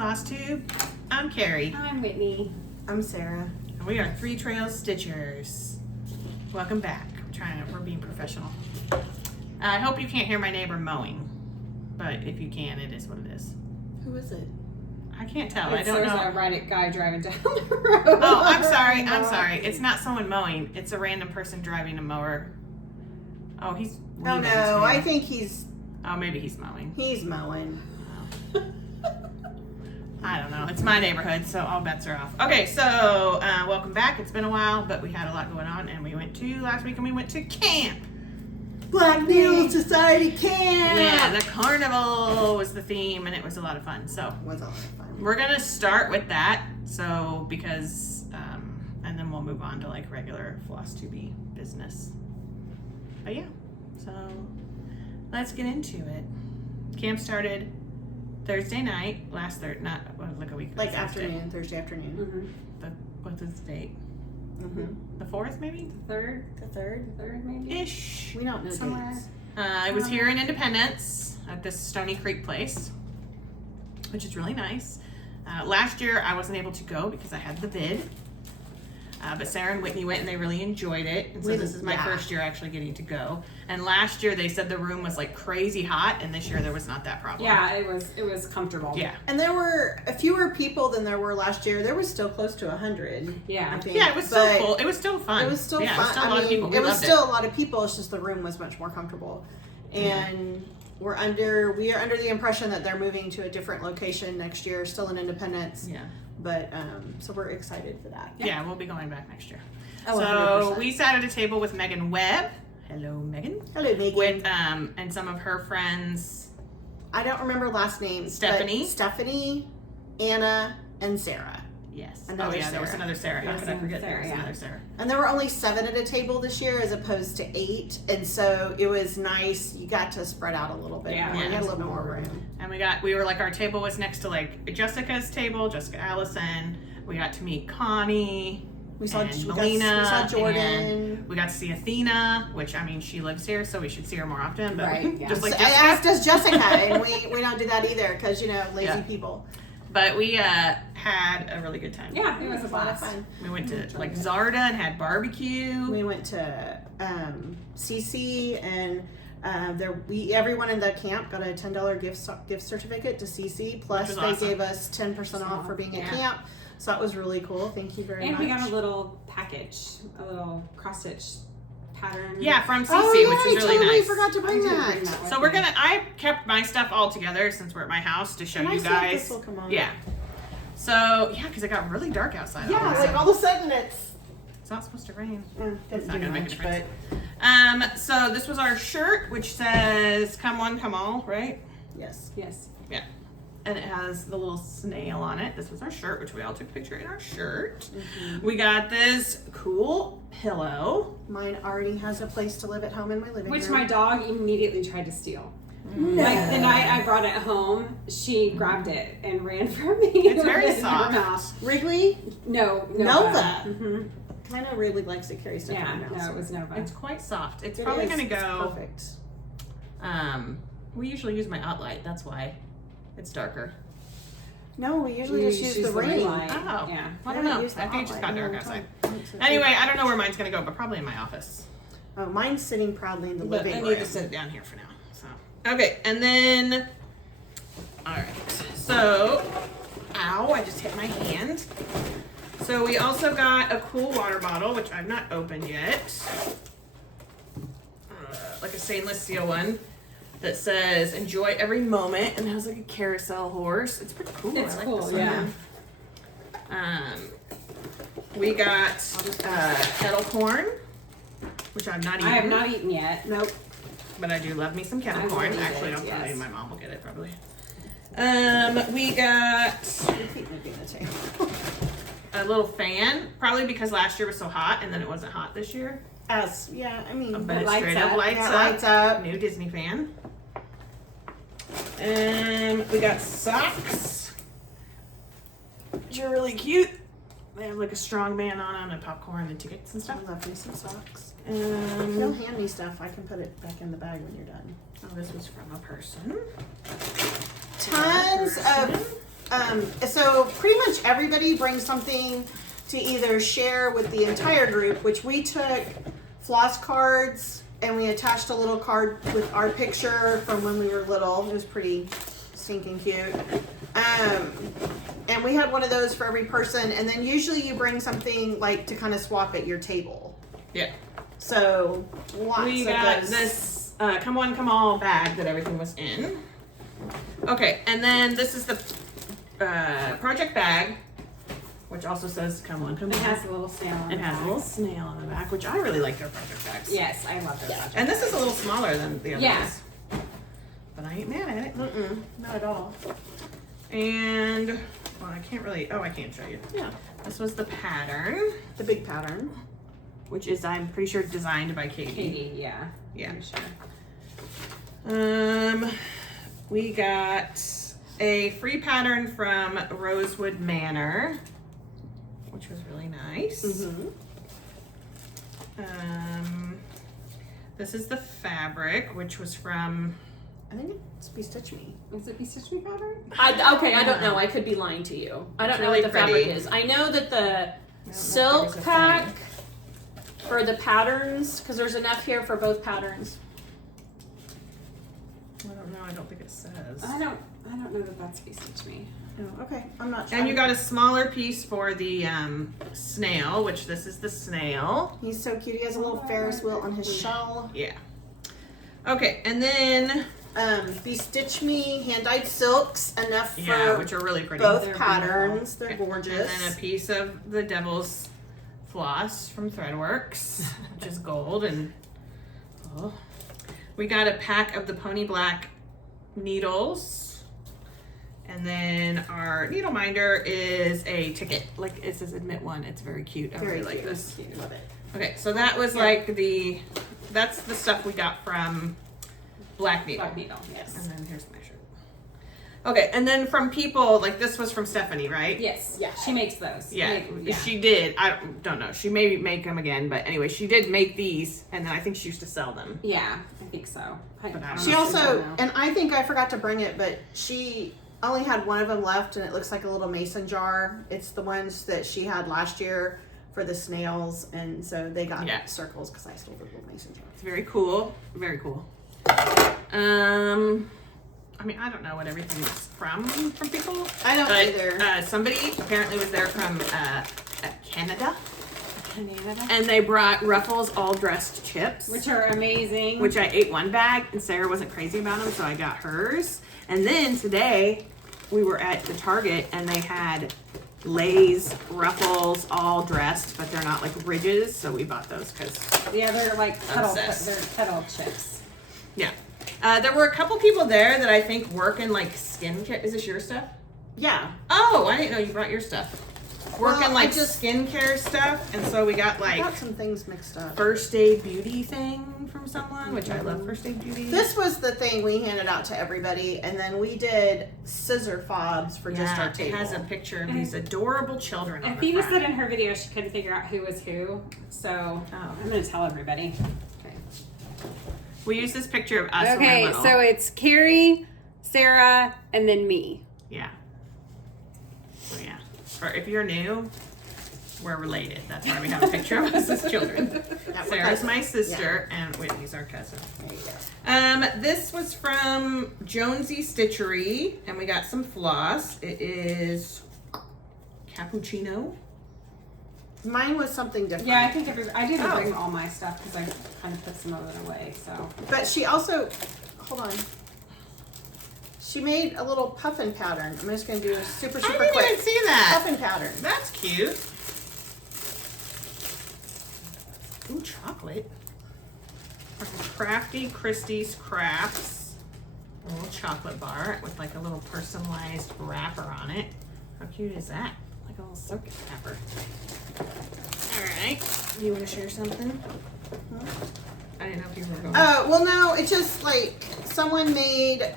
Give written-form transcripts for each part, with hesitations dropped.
Flosstube. I'm Carrie. I'm Whitney. I'm Sarah. And we are Three Trails Stitchers. Welcome back. We're being professional. I hope you can't hear my neighbor mowing, but if you can, it is what it is. Who is it? I can't tell. There's I don't know. a Reddit guy driving down the road. Oh, I'm sorry. I'm sorry. It's not someone mowing. It's a random person driving a mower. Oh, he's Oh leaving no, too. I think he's maybe he's mowing. mowing. I don't know. It's my neighborhood, so all bets are off. Okay, so welcome back. It's been a while, but we had a lot going on, and we went to last week, and we went to camp. Black Needle Society Camp. Yeah, the Carnival was the theme, and it was a lot of fun. So Was a lot of fun. we're gonna start with that. So because, and then we'll move on to like regular Flosstube business. But yeah, so let's get into it. Camp started Thursday night, like a week ago. Like Thursday afternoon. What's its date? Mm-hmm. The 4th, maybe? Third, The third. maybe. Ish. We don't know Somewhere. dates. I was here in Independence at this Stony Creek place, which is really nice. Last year I wasn't able to go because I had the vid. But Sarah and Whitney went and they really enjoyed it. And so this is my first year actually getting to go. And last year they said the room was like crazy hot, and this year there was not that problem. Yeah, it was comfortable. Yeah. And there were fewer people than there were last year. There was still close to 100. Yeah. I think. Yeah, it was still full. It was still fun. It was still yeah, fun. It was still a lot of people. We it was loved still a lot of people. It's just the room was much more comfortable. And we are under the impression that they're moving to a different location next year, still in Independence. Yeah. But so we're excited for that. Yeah, we'll be going back next year. Oh, so 100%. we sat at a table with Megan Webb. Hello, Megan. Hello, Megan. With and some of her friends. I don't remember last names. Stephanie. But Stephanie, Anna, and Sarah. Yes. Another there was Sarah. another Sarah. How Yes, could I forget there Sarah, was yeah. another Sarah? And there were only 7 at a table this year as opposed to 8. And so it was nice. You got to spread out a little bit Yeah, more. You had a yeah. little more room. And we were like, our table was next to like Jessica's table, Jessica Allison. We got to meet Connie. We saw and Melina. We saw Jordan. and we got to see Athena, which I mean, she lives here, so we should see her more often. But Right, yeah. just like So, Jessica. as does Jessica, and we don't do that either because lazy Yeah. people. But we had a really good time. Yeah, it was a lot of blast. fun. We went to like Zarda and had barbecue. We went to CC and everyone in the camp got a $10 gift certificate to CC. Plus Which was they awesome. gave us 10% off for being at camp. So that was really cool. Thank you very And much. we got a little package, a little cross stitch pattern. Yeah, from CC, oh, yeah, which is I really totally nice. forgot to I bring did that. bring that with So we're me. I kept my stuff all together since we're at my house to show Can I you see if guys. this will come on? Yeah. So yeah, because it got really dark outside. all of a Yeah, sudden. like all of a sudden it's It's not supposed to rain. doesn't It's not do gonna make a much, difference. So this was our shirt, which says "Come one, come all," right? but yes. Yes. Yeah. And it has the little snail on it. This was our shirt, which we all took a picture in our shirt. Mm-hmm. We got this cool pillow. Mine already has a place to live at home in my living Which room. my dog immediately tried to steal. No. Like the night I brought it home, she grabbed it and ran from me. It's very with it in her soft. mouth. Wrigley? No, Nova. Mm-hmm. I know really likes to carry stuff Yeah, in her mouth. no, it was Nova. It's quite soft. It's It probably is. gonna It's go. perfect. We usually use my outlight. That's why it's darker. No, we usually just use the ring. light. Oh. Yeah. I We don't haven't know. used the I think it just got outlight dark in a outside. long time. Anyway, I don't know where mine's gonna go, but probably in my office. Oh, mine's sitting proudly in the But living I room. need to sit down here for now. So okay, and then all right. So, ow! I just hit my hand. So we also got a cool water bottle, which I've not opened yet. Like a stainless steel one that says "Enjoy every moment" and has like a carousel horse. It's pretty cool. It's I like cool, this yeah. one. We got kettle corn, which I've not eaten. I have not eaten yet. Nope. But I do love me some kettle I will corn. eat Actually, it, don't probably. yes. My mom will get it probably. We got Your feet may be on the table. a little fan, probably because last year was so hot, and then it wasn't hot this year. Yeah, I mean, But it lights straight up up. lights yeah, up. lights up. New Disney fan. And we got socks, which are really cute. They have like a strong man on them and popcorn and tickets and I stuff. love me some socks. If you'll And hand me stuff, I can put it back in the bag when you're done. oh, this was from a person. So pretty much everybody brings something to either share with the entire group, which we took floss cards and we attached a little card with our picture from when we were little. It was pretty stinking cute. And we had one of those for every person. And then usually you bring something like to kind of swap at your table. Yeah. So lots We of got those. this come one, come all bag that everything was in. Okay, and then this is the project bag, which also says come one, come It all. has a little snail on It the has a back. little snail on the back, which I really like their project bags. Yes, I love their project. And this is a little smaller than the others. Yeah. But I ain't mad at it. Mm-mm. Not at all. And, well, I can't really, oh, I can't show you. Yeah. This was the pattern, The big pattern. which is, I'm pretty sure, designed by Katie. Katie, yeah. Yeah. I'm sure. We got a free pattern from Rosewood Manor, which was really nice. Mm-hmm. This is the fabric, which was from, I think it's Be Stitch Me. Is it Be Stitch Me pattern? I don't know. I could be lying to you. I don't It's know really what the fabric pretty. is. I know that the I don't know if there's silk a pack thing. for the patterns, because there's enough here for both patterns. I don't know, I don't think it says. I don't know that that's Be Stitch Me. Oh, okay. I'm not sure. And you got a smaller piece for the snail, which this is the snail. He's so cute. He has a little Ferris wheel on his shell. Yeah. Okay, and then, Be Stitch Me hand-dyed silks, enough for yeah, which are really pretty. both They're patterns. They're And gorgeous. then a piece of the devil's floss from Threadworks, which is gold. And oh. We got a pack of the Pony Black needles. And then our needle minder is a ticket. Like it says admit one. It's very cute. I Very really like cute. this. Love it. Okay, so that was like that's the stuff we got from Black Needle. Black Needle, yes. And then here's my shirt. Okay, and then from people, like this was from Stephanie, right? Yes. Yeah. She makes those. Yeah, Yeah. she did. I don't know. She may make them again, but anyway, she did make these, and then I think she used to sell them. Yeah, I think so. But I don't She know. also, and I think I forgot to bring it, but she only had one of them left, and it looks like a little mason jar. It's the ones that she had last year for the snails, and so they got Yeah. circles because I stole the little mason jar. It's very cool. Very cool. I mean, I don't know what everything is from people. I don't But either. somebody apparently was there from Canada, Canada. and they brought Ruffles all dressed chips, Which are amazing. which I ate one bag, and Sarah wasn't crazy about them, so I got hers. And then today, we were at the Target, and they had Lay's Ruffles all dressed, but they're not like ridges, so we bought those because, yeah, they're like kettle, Obsessed. they're kettle chips. yeah. There were a couple people there that I think work in like skincare. Is this your stuff? Yeah. Oh, I didn't know you brought your stuff. Work Well, in like I just- skincare stuff, and so we got I like got some things mixed up. first aid beauty thing from someone, which I love first aid beauty. This was the thing we handed out to everybody, and then we did scissor fobs for just our it table. has a picture of these adorable children on the Athena front. said in her video she couldn't figure out who was who, so I'm gonna tell everybody. We use this picture of us when Okay, we're little. so it's Carrie, Sarah, and then me. Yeah. So yeah. Or if you're new, we're related. That's why we have a picture of us as children. Yeah, we're Sarah's cousins. my sister, and Whitney's our cousin. There you go. This was from Jonesy Stitchery, and we got some floss. It is cappuccino. Mine was something different. Yeah, I think I didn't Oh. bring all my stuff because I kind of put some of it away. So But she also, hold on. She made a little puffin pattern. I'm just gonna do a super I quick didn't even see that. puffin pattern. That's cute. Ooh, chocolate. Crafty Christie's Crafts. A little chocolate bar with like a little personalized wrapper on it. How cute is that? Like a little circus wrapper. Alright. You want to share something? I didn't know if you were going. Well, no, it's just like someone made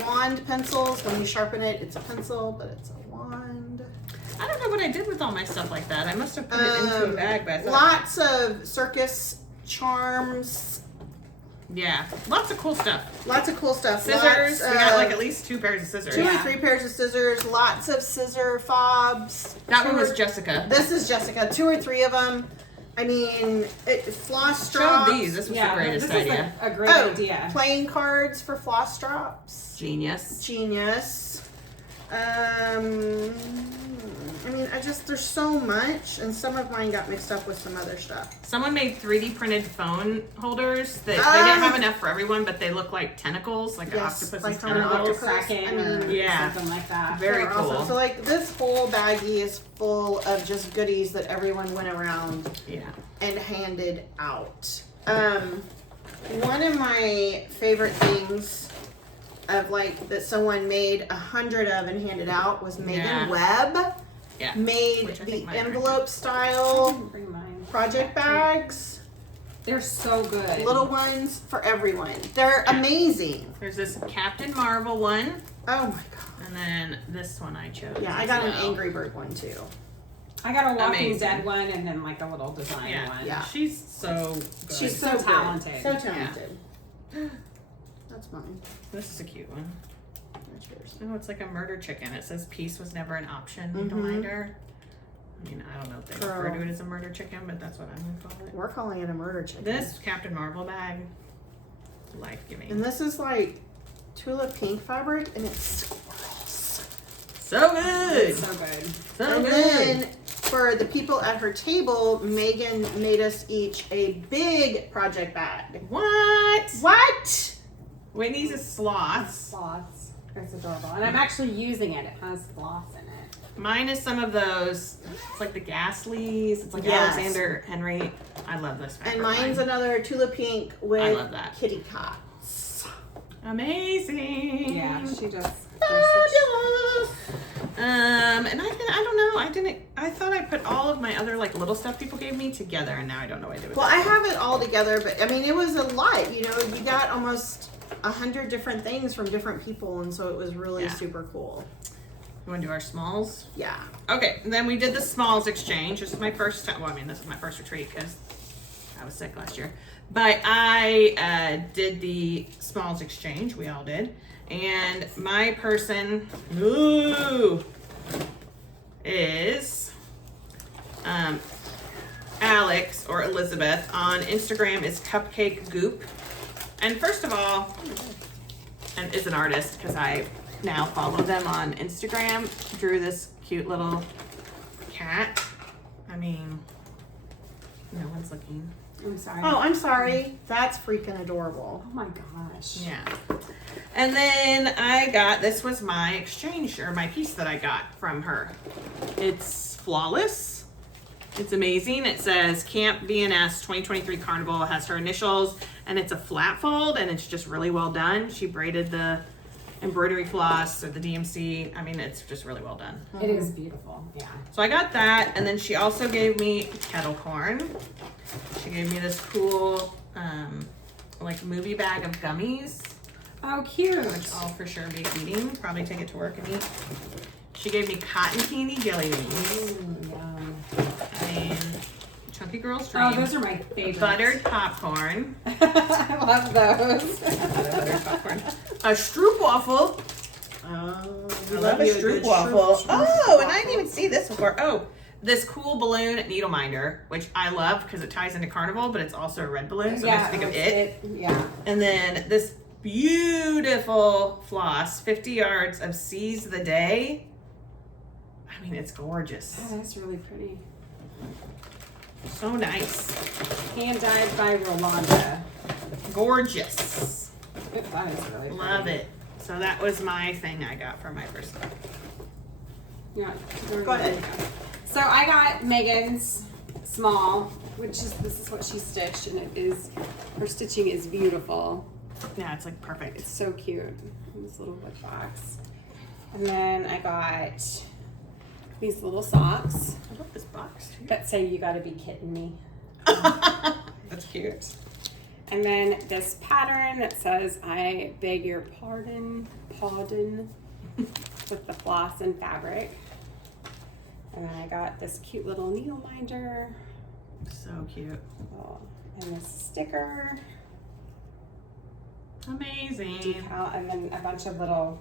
wand pencils. When you sharpen it, it's a pencil, but it's a wand. I don't know what I did with all my stuff like that. I must have put it into a bag, but I thought. Lots of circus charms. Yeah, lots of cool stuff. Lots of cool stuff. Scissors. Lots We got like of- at least 2 pairs of scissors. 2 or Yeah. 3 pairs of scissors. Lots of scissor fobs. That 2 one was or- Jessica. This is Jessica. 2 or 3 of them. I mean, floss Show drops. these. This was Yeah, the greatest this idea. is a great Oh, idea. playing cards for floss drops. Genius. Genius. I mean, there's so much, and some of mine got mixed up with some other stuff. Someone made 3D printed phone holders that they didn't Ah. have enough for everyone, but they look like tentacles, like an Yes, octopus's like from an tentacles. octopus. Kraken I mean, or yeah. something like that. Very They're cool. awesome. So, like, this whole baggie is full of just goodies that everyone went around Yeah. and handed out. One of my favorite things of like that someone made 100 of and handed out was Megan Yeah. Webb Yeah. made Which I the think mine are. envelope I style didn't bring mine. project bags, They're so good. little ones for everyone. They're amazing. There's this Captain Marvel one, Oh my god. and then this one I chose. Yeah, I as got an well. Angry Bird one too. I got a Walking Amazing. Dead one and then like a little design Yeah. one. Yeah. She's so good. She's so good. talented. So talented. That's mine. This is a cute one. That's yours. Oh, it's like a murder chicken. It says peace was never an option. Mhm. Reminder. I mean, I don't know if they refer Girl. to it as a murder chicken, but that's what I'm gonna call it. We're calling it a murder chicken. This Captain Marvel bag, life And giving. this is like tulip pink fabric, and it's squirrels. So good. It's so good. So And good. then for the people at her table, Megan made us each a big project bag. What? What? Whitney's is sloths. Sloths. It's adorable. And I'm actually using it. It has sloths in it. Mine is some of those. It's like the Gasleys. It's like Yes. Alexander Henry. I love this fabric. And mine's line. another tulip pink with I love that. kitty cats. Amazing. Yeah, she just. Fabulous. And I don't know. I thought I put all of my other like little stuff people gave me together, and now I don't know what I did with Well, it. I have it all together, but I mean, it was a lot. You know, you got almost 100 different things from different people, and so it was really Yeah. super cool. You want to do our smalls? Yeah. Okay, and then we did the smalls exchange. This is my first time. Well, I mean, this is my first retreat because I was sick last year. But I did the smalls exchange. We all did. And my person, is Alex or Elizabeth. On Instagram is Cupcake Goop. And first of all, and is an artist because I now follow them on Instagram. Drew this cute little cat. I mean, no one's looking. I'm sorry. Oh, I'm sorry. That's freaking adorable. Oh my gosh. Yeah. And then I got, this was my exchange or my piece that I got from her. It's flawless. It's amazing. It says Camp BNS 2023 Carnival. It has her initials and it's a flat fold and it's just really well done. She braided the embroidery floss or the DMC. I mean, it's just really well done. It is beautiful. Yeah. So I got that, and then she also gave me kettle corn. She gave me this cool, like movie bag of gummies, Oh, cute. which I'll for sure be eating. Probably take it to work and eat. She gave me cotton candy jelly beans. Ooh, yum. And Chunky Girl's Dream. Oh, those are my favorites. Buttered popcorn. I love those. Buttered popcorn. A stroopwafel. Oh, I love a stroopwafel. Oh, and I didn't even see this before. Oh, this cool balloon needle minder, which I love because it ties into Carnival, but it's also a red balloon, so I just think of it. Yeah. And then this beautiful floss, 50 yards of Seize the Day. I mean, it's gorgeous. Oh, that's really pretty. So nice. Hand dyed by Rolanda. Gorgeous. That is really pretty. Love it. So that was my thing I got for my first one. Yeah. Go ahead. So I got Megan's small, which is this is what she stitched, and it is her stitching is beautiful. Yeah, it's like perfect. It's so cute. In this little wood box. And then I got these little socks I love this box too. that say "You gotta be kidding me." That's cute. And then this pattern that says "I beg your pardon," with the floss and fabric. And then I got this cute little needle minder. So cute. Oh, and this sticker. Amazing. decal, and then a bunch of little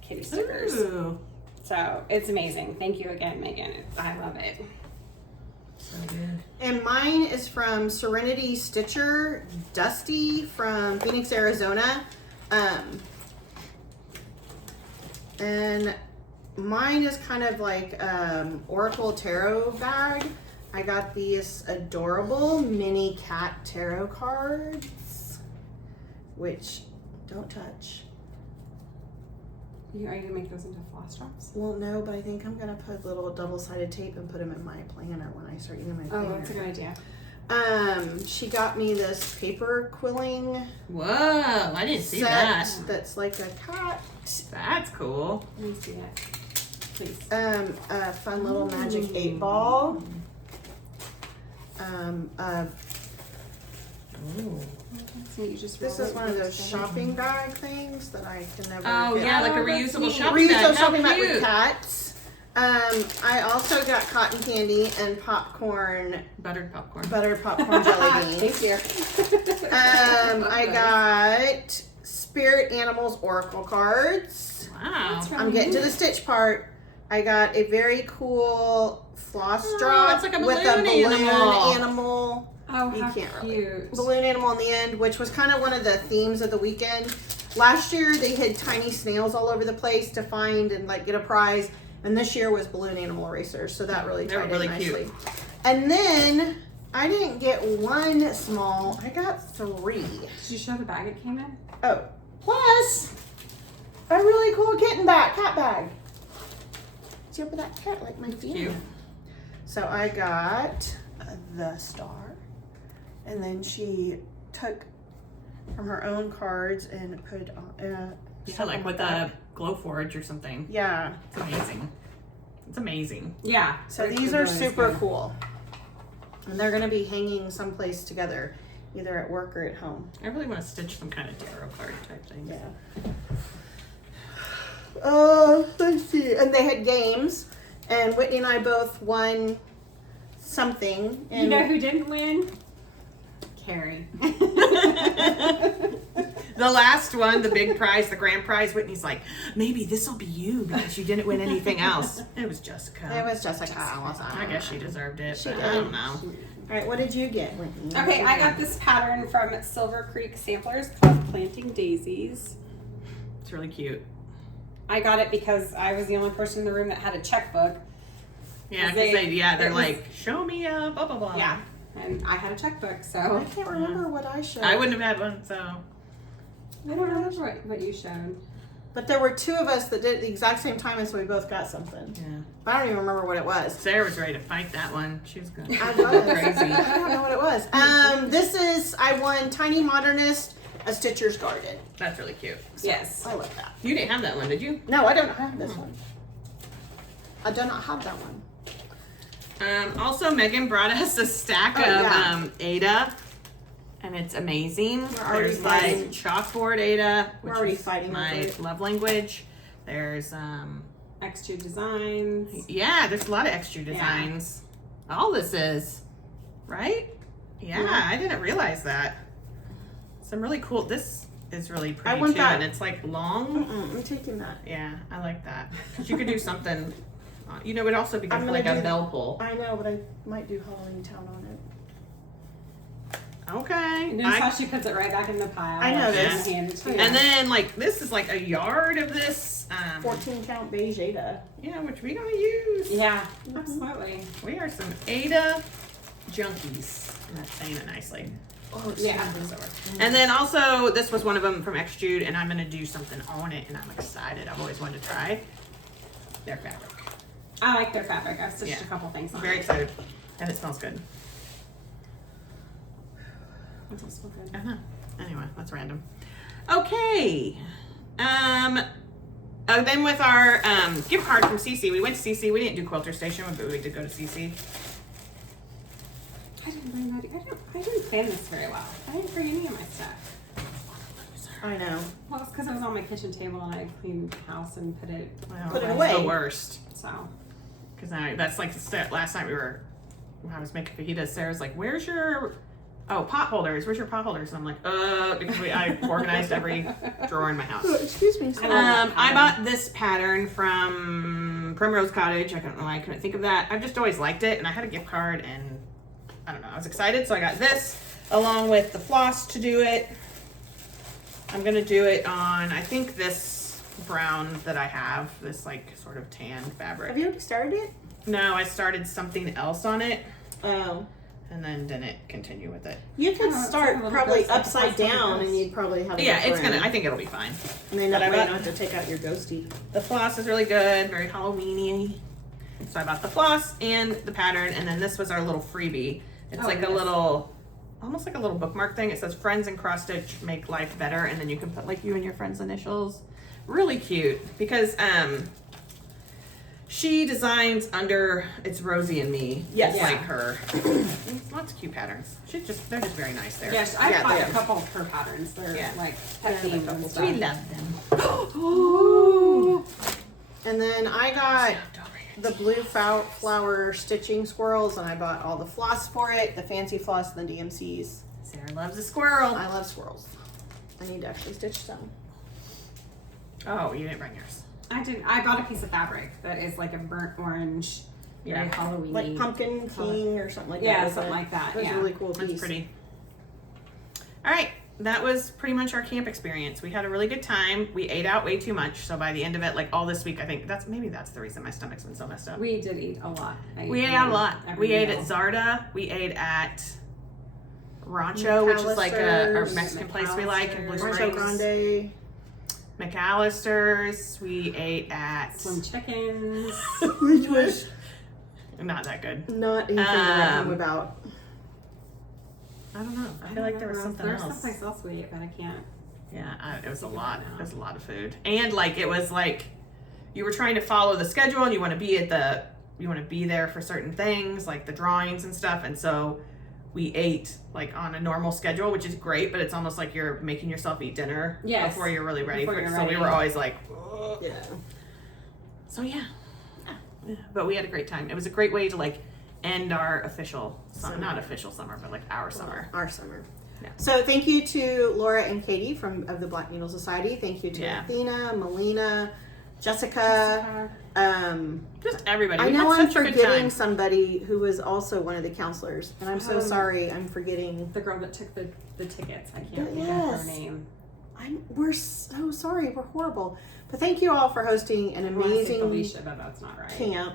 kitty stickers. Ooh. So it's amazing. Thank you again, Megan. I love it. So good. And mine is from Serenity Stitcher, Dusty from Phoenix, Arizona. And mine is kind of like Oracle Tarot bag. I got these adorable mini cat tarot cards, which don't touch. Are you gonna make those into floss drops? Well, no, but I think I'm gonna put little double-sided tape and put them in my planner when I start using my planner. Oh, that's a good idea. She got me this paper quilling Whoa, I didn't see set that. that's like a cat. That's cool. Let me see it, please. A fun little magic 8 ball. Ooh. So you just This roll is it one of and those together. shopping bag things that I can never Oh get. yeah, like a Oh, that's reusable neat. shopping bag. Reusable How shopping bag with cute. cats. I also got cotton candy and popcorn, Buttered popcorn. buttered popcorn jelly beans. Thank you. I got Spirit Animals Oracle cards. Wow. That's really I'm getting to neat. the stitch part. I got a very cool floss Oh, drop it's like a with a balloon balloon animal. animal. Oh, You how can't really. cute. Balloon animal in the end, which was kind of one of the themes of the weekend. Last year they had tiny snails all over the place to find and like get a prize, and this year was balloon animal racers, so that really They were tied really in cute. nicely. And then I didn't get one small, I got 3. Did you show the bag it came in? Oh, plus a really cool cat bag. See up with that cat like my Cute. Fiona. So I got the star, and then she took from her own cards and put on. Yeah, like with a glow forge or something. Yeah. It's amazing. It's amazing. Yeah. So It these are really is super good. cool, and they're gonna be hanging someplace together, either at work or at home. I really want to stitch some kind of tarot card type thing. Yeah. Let's see. And they had games, and Whitney and I both won something. And You know who didn't win? Carrie. The last one, the big prize, the grand prize, Whitney's like, maybe this will be you because you didn't win anything else. It was Jessica. It was Jessica. I guess she deserved it, She but did. I don't know. All right, what did you get, Whitney? Okay, I got this pattern from Silver Creek Samplers called Planting Daisies. It's really cute. I got it because I was the only person in the room that had a checkbook. Yeah, because They- they're it was- like, show me a blah, blah, blah. Yeah. And I had a checkbook, I so can't remember what I showed. I wouldn't have had one, so. I don't remember what you showed. But there were 2 of us that did it at the exact same time, and so we both got something. Yeah. But I don't even remember what it was. Sarah was ready to fight that one. She was good. I was. Crazy. I don't know what it was. I won Tiny Modernist, A Stitcher's Garden. That's really cute. Yes. I love that. You didn't have that one, did you? No, I don't have this one. I do not have that one. Also, Megan brought us a stack Oh, of yeah. Ada, and it's amazing. We're already There's like fighting. chalkboard Ada, We're which already is fighting my over it. love language. There's Extra designs. yeah, there's a lot of extra designs. All this is, right? Yeah, Yeah. I didn't realize that. Some really cool. This is really pretty want too, that. and it's like long. I'm taking that. Yeah, I like that. 'Cause you could do something. You know, it'd also be good I'm for gonna like a do- bell pull. I know, but I might do Halloween Town on it. Okay. Notice how she puts it right back in the pile. I know and this. hand it to you. And then like this is like a yard of this. 14 count beige Ada. Yeah, which we gonna use. Yeah, absolutely. We are some Ada junkies. I'm not saying it nicely. Oh, it's Yeah. super. And then also this was one of them from Extrude, and I'm gonna do something on it, and I'm excited. I've always wanted to try their fabric. I like their fabric. I've stitched Yeah. a couple things on I'm very it. excited, and it smells good. It does smell good. Uh-huh. Anyway, that's random. Okay. Then with our gift card from CC, we went to CC. We didn't do Quilter Station, but we did go to CC. I didn't bring my. I didn't plan this very well. I didn't bring any of my stuff. I know. Well, it's because I was on my kitchen table and I cleaned the house and put it. Well, Put it that's away. the worst. So Because that's like last night we were, when I was making fajitas, Sarah's like, where's your oh, pot holders. Where's your pot holders? And I'm like, because I organized every drawer in my house. Excuse me. I bought this pattern from Primrose Cottage. I don't know why I couldn't think of that. I've just always liked it, and I had a gift card, and I don't know, I was excited, so I got this along with the floss to do it. I'm gonna do it on, I think, this brown that I have, this like sort of tan fabric. Have you already started it? No, I started something else on it, Oh. and then didn't continue with it. You could Oh, it's start like a little probably ghost, like a upside plastic down, ghost. and you'd probably have. Yeah, it it's gonna, I think it'll be fine. And then but that I way you got- don't have to take out your ghosty. The floss is really good, very Halloween-y. So I bought the floss and the pattern, and then this was our little freebie. It's like a nice. little, almost like a little bookmark thing. It says friends and cross stitch make life better, and then you can put like you and your friends' initials. Really cute because she designs under it's Rosie and me. Yes. It's Yeah. like her. Lots of cute patterns. They're just very nice there. Yes, I Yeah, bought they a are. couple of her patterns. They're Yeah. like pet Yeah, themed and stuff. We love them. Ooh. And then I got the blue flower stitching squirrels, and I bought all the floss for it, the fancy floss and the DMCs. Sarah loves a squirrel. I love squirrels. I need to actually stitch some. Oh, you didn't bring yours. I did. I bought a piece of fabric that is like a burnt orange, very Yeah. Halloween. Like pumpkin king or something like that. Yeah, wasn't something it? like that, It was yeah. a really cool That's piece. pretty. All right, that was pretty much our camp experience. We had a really good time. We ate out way too much, so by the end of it, like all this week, I think that's the reason my stomach's been so messed up. We did eat a lot. We ate out a lot. every We ate meal. at Zarda. We ate at Rancho, which is like a McAllister's, Mexican place we like in Blue McAllister's. Rancho Springs. Grande. McAllister's. We ate at Some chickens. Which was not that good. not anything to write home Um, about. I don't know. I feel like there was something There's else. someplace else we ate, but I can't. Yeah, it was a lot. It was a lot of food, and like it was like you were trying to follow the schedule, and you want to be there for certain things, like the drawings and stuff. And so we ate like on a normal schedule, which is great, but it's almost like you're making yourself eat dinner Yes. before you're really ready Before for it. you're So we ready. were always like, Yeah. so yeah. But we had a great time. It was a great way to like end our official summer, not official summer, but like our summer. Our summer. Yeah. So thank you to Laura and Katie of the Black Needle Society. Thank you to Yeah. Athena, Melina, Jessica. Just everybody. I We know had I'm such a good forgetting time. somebody who was also one of the counselors, and I'm so sorry. I'm forgetting. The girl that took the tickets. I can't think of Yes. her name. We're so sorry. We're horrible. But thank you all for hosting an I wanna say amazing Felicia, but that's not right. camp.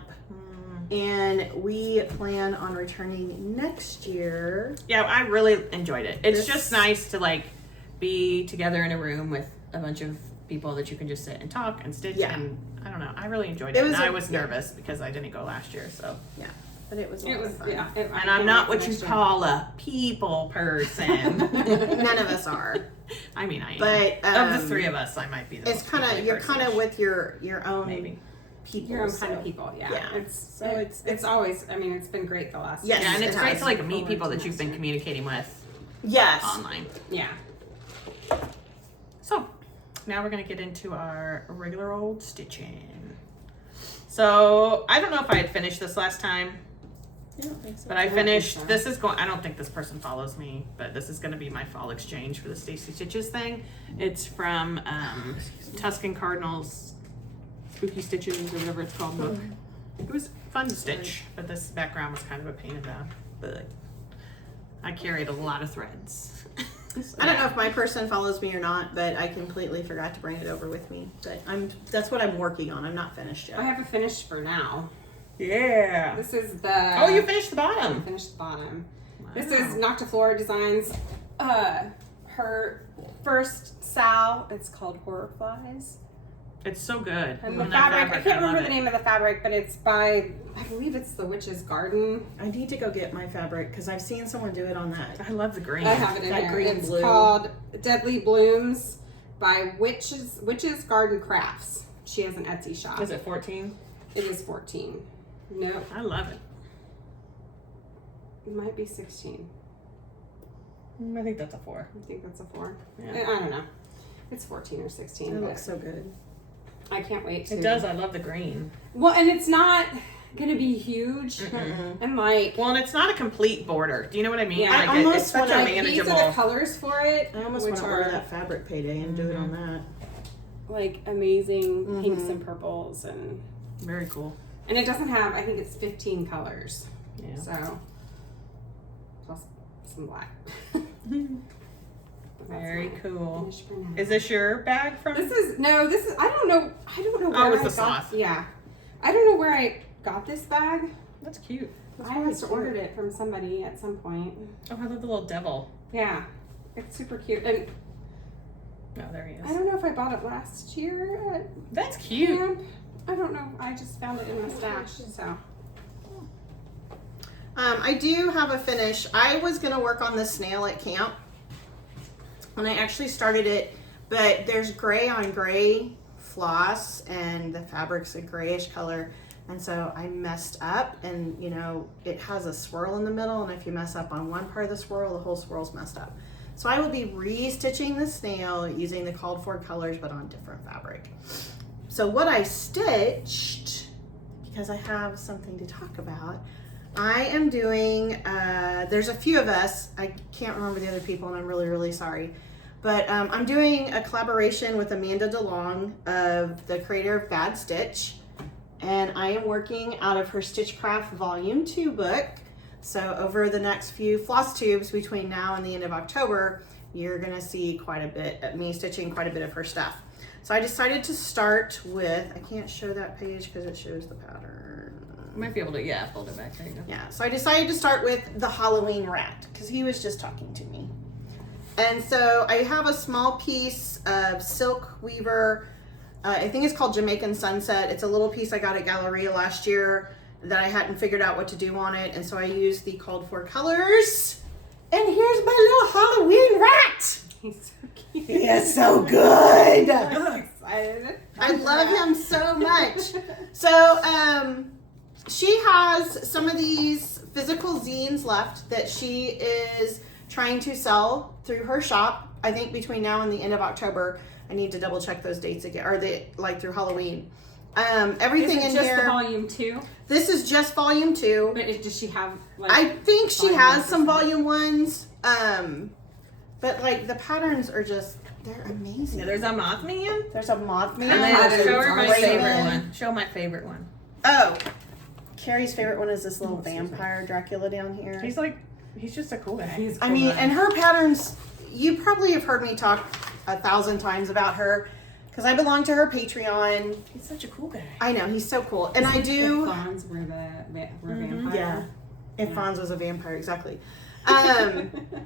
And we plan on returning next year. Yeah, I really enjoyed it. It's This- just nice to like be together in a room with a bunch of people that you can just sit and talk and stitch. Yeah. And I don't know, I really enjoyed It it. was and a- I was yeah. nervous because I didn't go last year. So, Yeah, but it was a It lot was of fun. yeah. and I'm not what you call a people person. None of us are. I mean, I am. But of the three of us, I might be the it's most kind of people-y you're person. kind of with your own maybe. people. Your own so- kind of people, yeah. Yeah. It's So it's always. I mean, it's been great the last. Yes, Yeah, and it it's great has. to like meet Forward people to that you've next been year. communicating with Yes. online. Yeah. So now we're gonna get into our regular old stitching. So I don't know if I had finished this last time, I don't think so. but I don't finished. think so. This is going. I don't think this person follows me, but this is going to be my fall exchange for the Stacy Stitches thing. It's from Tuscan Cardinals Spooky Stitches or whatever it's called book. It was fun to stitch, but this background was kind of a pain in the butt. I carried a lot of threads. I don't know if my person follows me or not, but I completely forgot to bring it over with me. But that's what I'm working on. I'm not finished yet. I have a finish for now. Yeah. This is the. Oh, you finished the I bottom. finished the bottom. Wow. This is Noctiflora Designs. Her first Sal. It's called Horror Flies. It's so good. And the And that fabric, I can't love remember it. the name of the fabric, but it's by, I believe it's The Witch's Garden. I need to go get my fabric because I've seen someone do it on that. I love the green. I have it in That here. green It's blue. called Deadly Blooms by Witch's Garden Crafts. She has an Etsy shop. Is it 14? It is 14. No, I love it. it might be 16. I think that's a 4. I think that's a 4. Yeah. I don't know. It's 14 or 16. It but looks so good. I can't wait to. It does. I love the green. Well, and it's not. gonna be huge. Mm-mm. And like, Well, and it's not a complete border. Do you know what I mean? Yeah. Like I almost it's such a wanna- these are manageable. the colors for it, I almost which want to order are that fabric payday and do it on that. like amazing pinks Mhm. and purples, and Very cool. it doesn't have. I think it's 15 colors. Yeah. So plus some black. Very That's my cool. finish for now. Is this your bag from? This is I don't know where Oh, it's I the got. floss. Yeah, I don't know where I got this bag. That's cute. I must have ordered it from somebody at some point. Oh, I love the little devil. Yeah, it's super cute, and Oh, there he I is. don't know if I bought it last year at That's cute. camp. I don't know. I just found it in my stash. So I do have a finish. I was gonna work on the snail at camp when I actually started it, but there's gray on gray floss and the fabric's a grayish color, and so I messed up, and you know it has a swirl in the middle, and if you mess up on one part of the swirl, the whole swirl's messed up. So I will be restitching the snail using the called for colors but on different fabric. So what I stitched, because I have something to talk about, I am doing, there's a few of us, I can't remember the other people and I'm really, really sorry, but I'm doing a collaboration with Amanda DeLong, of the creator of Bad Stitch, and I am working out of her Stitchcraft Volume 2 book. So over the next few floss tubes between now and the end of October, you're gonna see quite a bit of me stitching quite a bit of her stuff. So I decided to start with, I can't show that page because it shows the pattern. You might be able to, yeah, fold it back. There you go. Yeah, so I decided to start with the Halloween rat because he was just talking to me. And so I have a small piece of silk weaver. I think it's called Jamaican Sunset. It's a little piece I got at Galleria last year that I hadn't figured out what to do on it. And so I used the called for colors. And here's my little Halloween rat. he's so cute. He is so good. I'm excited. I love him so much. So she has some of these physical zines left that she is trying to sell through her shop. I think between now and the end of October. I need to double check those dates again, or like through Halloween. Everything Is it in just here. the volume 2? This is just volume 2. But does she have like? I think she volume has ones or some something? volume 1s. But like the patterns are just, they're amazing. Yeah, there's a Mothman. There's a Mothman. And then patterns show her are my Raven. favorite one. Show my favorite one. Oh, Carrie's favorite one is this little vampire Dracula down here. He's just a cool guy. He's I mean, cool. and her patterns, you probably have heard me talk 1,000 times about her because I belong to her Patreon. He's such a cool guy. I know, he's so cool. And I do. If Fawns were vampire. Yeah. If Yeah. Fonz was a vampire, exactly.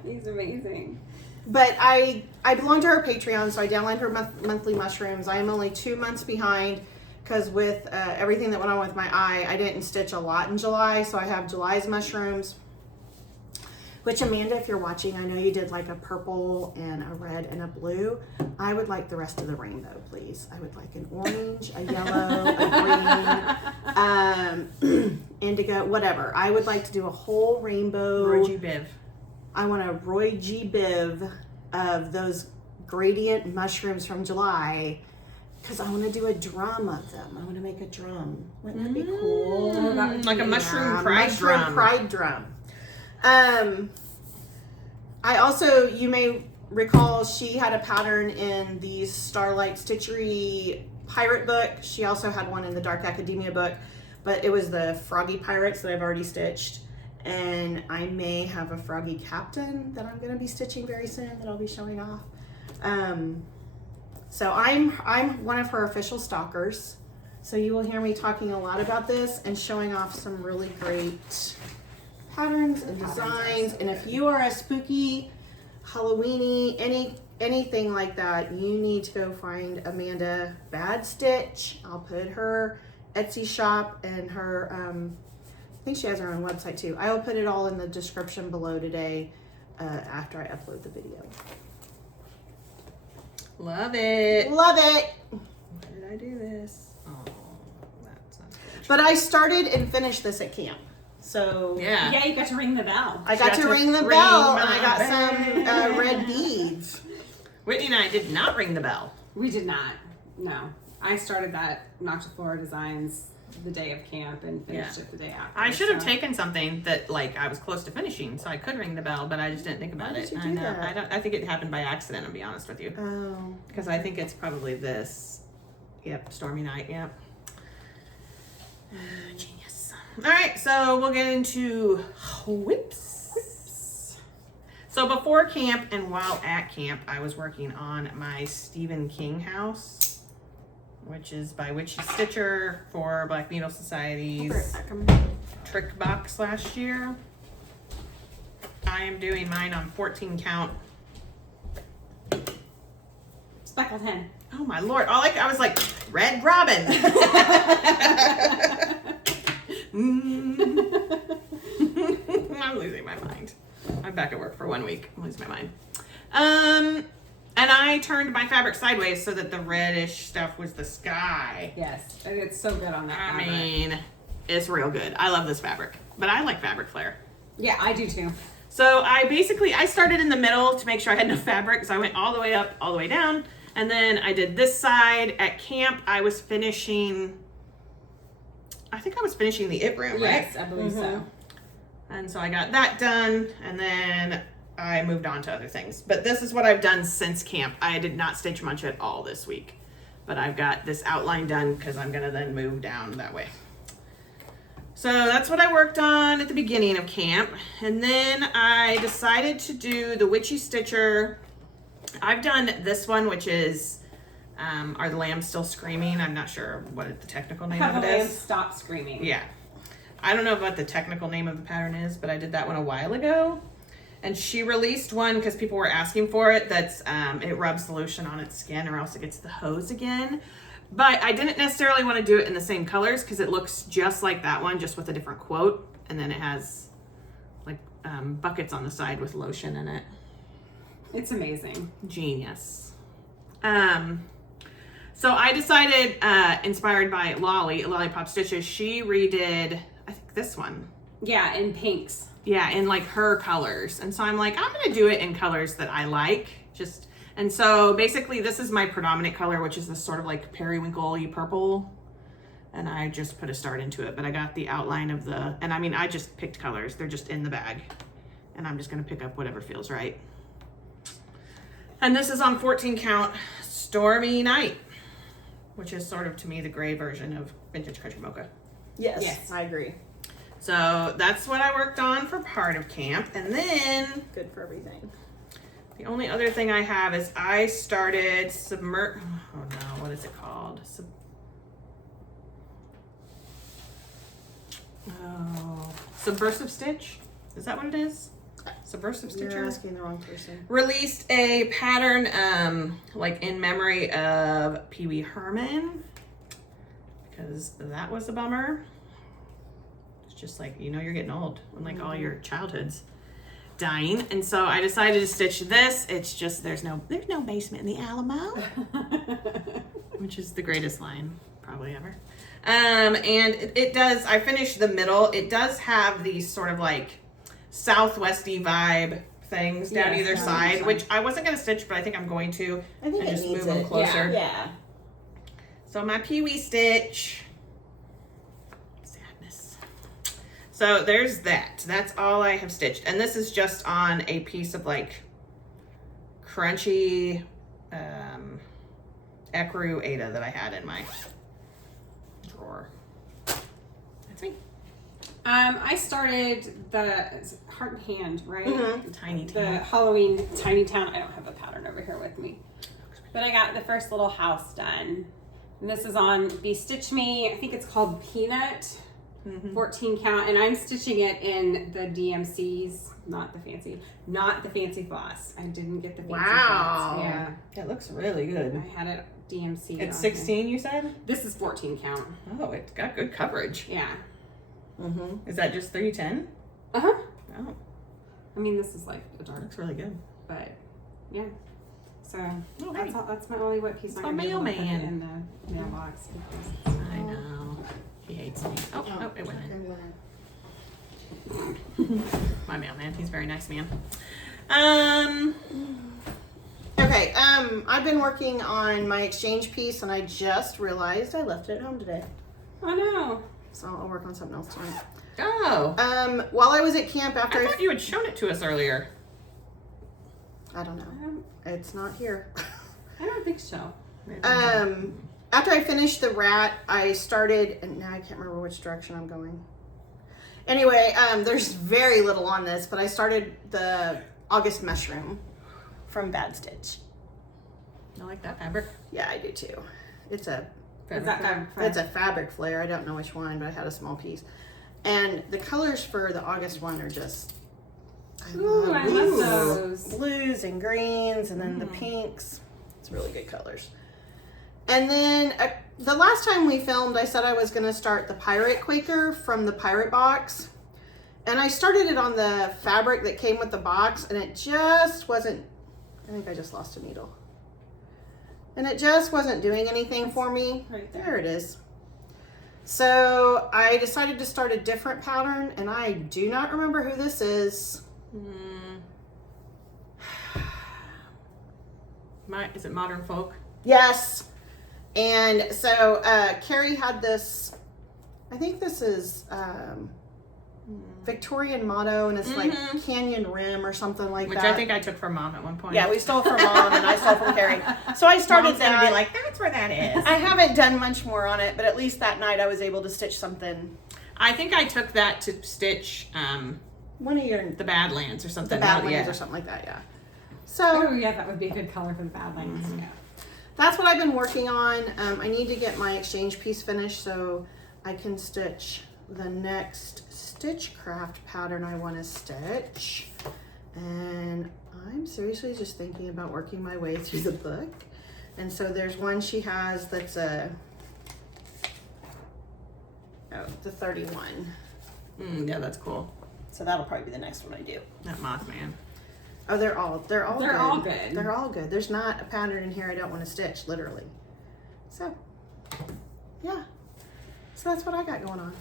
He's amazing. But I belong to her Patreon, so I download her monthly mushrooms. I am only 2 months behind because with everything that went on with my eye, I didn't stitch a lot in July, so I have July's mushrooms. Which, Amanda, if you're watching, I know you did like a purple and a red and a blue. I would like the rest of the rainbow, please. I would like an orange, a yellow, a green, indigo, whatever. I would like to do a whole rainbow. Roy G. Biv. I want a Roy G. Biv of those gradient mushrooms from July because I want to do a drum of them. I want to make a drum. Wouldn't that be cool? that would Like a be- mushroom Yeah, pride mushroom drum. pride drum. I also, you may recall, she had a pattern in the Starlight Stitchery pirate book. She also had one in the Dark Academia book, but it was the Froggy Pirates that I've already stitched. And I may have a Froggy Captain that I'm going to be stitching very soon that I'll be showing off. So I'm one of her official stalkers. So you will hear me talking a lot about this and showing off some really great patterns and designs. And if you are a spooky, Halloweeny, anything like that, you need to go find Amanda Bad Stitch. I'll put her Etsy shop and her I think she has her own website too. I will put it all in the description below today after I upload the video. Love it. Love it. Why did I do this? Oh, that's not good. But I started and finished this at camp. So Yeah. Yeah, you got to ring the bell. I got She to got to ring the ring bell and my I got bell. some red beads. Whitney and I did not ring the bell. We did not. No. I started that Nocta Flora Designs the day of camp and finished it the day after. I should have so. taken something that like I was close to finishing, so I could ring the bell, but I just didn't think about Why it. did you I do know. that? I think it happened by accident. I'll be honest with you, Oh. because I think it's probably this. Yep, stormy night. Yep. Genius. All right, so we'll get into whips. So before camp and while at camp, I was working on my Stephen King house, which is by Witchy Stitcher for Black Needle Society's trick box last year. I am doing mine on 14 count. Speckled hen. Oh my lord! I was like, Red Robin. I'm losing my mind. I'm back at work for 1 week. I'm losing my mind. And I turned my fabric sideways so that the reddish stuff was the sky. Yes, and it's so good on that I fabric. mean, it's real good. I love this fabric, but I like fabric flare. Yeah, I do too. So I started in the middle to make sure I had enough fabric. So I went all the way up, all the way down. And then I did this side. At camp, I was finishing, I think I was finishing the It room, right? Yes, I believe so. And so I got that done, and then I moved on to other things. But this is what I've done since camp. I did not stitch much at all this week, but I've got this outline done because I'm gonna then move down that way. So that's what I worked on at the beginning of camp. And then I decided to do the Witchy Stitcher. I've done this one, which is, Are the Lambs Still Screaming? I'm not sure what the technical name Have of the it lambs is. stop screaming. Yeah. I don't know what the technical name of the pattern is, but I did that one a while ago. And she released one because people were asking for it. That's it rubs the lotion on its skin or else it gets the hose again. But I didn't necessarily want to do it in the same colors because it looks just like that one, just with a different quote. And then it has like buckets on the side with lotion in it. It's amazing. Genius. So I decided, inspired by Lollipop Stitches, she redid, I think this one. Yeah, in pinks. Yeah, in like her colors. And so I'm like, I'm gonna do it in colors that I like. And so basically this is my predominant color, which is this sort of like periwinkle-y purple. And I just put a start into it, but I got the outline of and I mean, I just picked colors. They're just in the bag. And I'm just gonna pick up whatever feels right. And this is on 14 count Stormy Night, which is sort of to me the gray version of Vintage Country Mocha. Yes, I agree. So that's what I worked on for part of camp. And then Good for everything. the only other thing I have is I started what is it called? Subversive Stitch? Is that what it is? Subversive Stitcher? You're asking the wrong person. Released a pattern like in memory of Pee Wee Herman, because that was a bummer. It's just like, you're getting old when like all your childhood's dying. And so I decided to stitch this. It's just there's no basement in the Alamo, which is the greatest line probably ever. And it does, I finished the middle. It does have these sort of like southwesty vibe things down Yes, either down side, either which I wasn't gonna stitch, but I think I'm going to. I think and it just needs move them it. closer. Yeah. So my Pee Wee stitch. Sadness. So there's that. That's all I have stitched. And this is just on a piece of like crunchy ecru Ada that I had in my drawer. That's me. I started the Heart and Hand, right? Mm-hmm. Tiny The Town. Halloween Tiny Town. I don't have a pattern over here with me. But I got the first little house done. And this is on Be Stitch Me. I think it's called Peanut. 14 count. And I'm stitching it in the DMCs, not the fancy floss. I didn't get the fancy Wow. floss. Yeah. It looks really good. I had it DMC. It's 16, you said? This is 14 count. Oh, it's got good coverage. Yeah. Mm-hmm. Is that just 310? Uh-huh. Oh, I mean, this is like a dark, looks really good. but yeah. So Oh, that's hey. all. That's my only wet piece. It's I'm my gonna be able to put it mailman. in the mailbox. Because I know. He hates me. Oh, it went in. My mailman. He's a very nice man. Okay, I've been working on my exchange piece and I just realized I left it at home today. Oh no. So I'll work on something else tonight. Oh. While I was at camp after I thought you had shown it to us earlier. I don't know. It's not here. I don't think so. After I finished the rat, I started, and now I can't remember which direction I'm going. Anyway, there's very little on this, but I started the August mushroom from Bad Stitch. I like that fabric. Yeah, I do too. It's a It's a fabric flare. I don't know which one, but I had a small piece. And the colors for the August one are just I love those. Blues and greens, and then the pinks. It's really good colors. And then the last time we filmed, I said I was going to start the Pirate Quaker from the Pirate box. And I started it on the fabric that came with the box, and it just wasn't, I think I just lost a needle. And it just wasn't doing anything for me. Right there. There it is. So I decided to start a different pattern, and I do not remember who this is. Is it Modern Folk? Yes. And so Carrie had this, I think this is Victorian motto, and it's like Canyon Rim or something like Which that. I think I took from Mom at one point. Yeah, we stole from Mom and I stole from Carrie. So I started Mom's gonna that. be like, that's where that is. I haven't done much more on it, but at least that night I was able to stitch something. I think I took that to stitch One of your the Badlands or something. the Badlands Yeah. or something like that, yeah. So Oh yeah, that would be a good color for the Badlands. Yeah. that's what I've been working on. I need to get my exchange piece finished so I can stitch the next Stitchcraft pattern I want to stitch. And I'm seriously just thinking about working my way through the book. And so there's one she has that's the 31. Yeah, that's cool. So that'll probably be the next one I do. That Mothman. Oh, they're all good. all good. They're all good. There's not a pattern in here I don't want to stitch, literally. So, yeah. So that's what I got going on.